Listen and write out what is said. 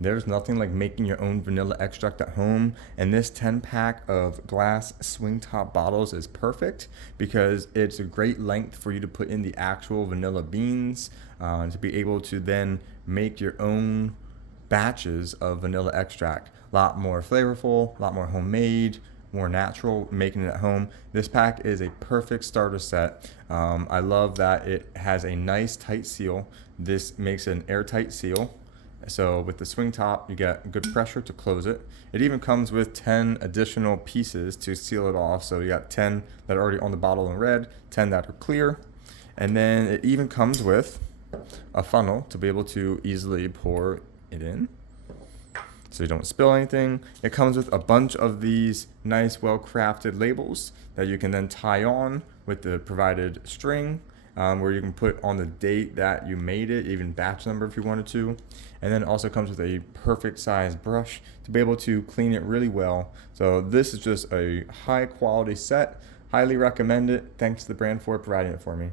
There's nothing like making your own vanilla extract at home, and this 10-pack of glass swing top bottles is perfect because it's a great length for you to put in the actual vanilla beans, to be able to then make your own batches of vanilla extract. A lot more flavorful, a lot more homemade, more natural, making it at home. This pack is a perfect starter set. I love that it has a nice tight seal. This makes it an airtight seal. So with the swing top, you get good pressure to close it. It even comes with 10 additional pieces to seal it off. So you got 10 that are already on the bottle in red, 10 that are clear. And then it even comes with a funnel to be able to easily pour it in, so you don't spill anything. It comes with a bunch of these nice, well-crafted labels that you can then tie on with the provided string, where you can put on the date that you made it, even batch number if you wanted to. And then it also comes with a perfect size brush to be able to clean it really well. So this is just a high quality set. Highly recommend it. Thanks to the brand for providing it for me.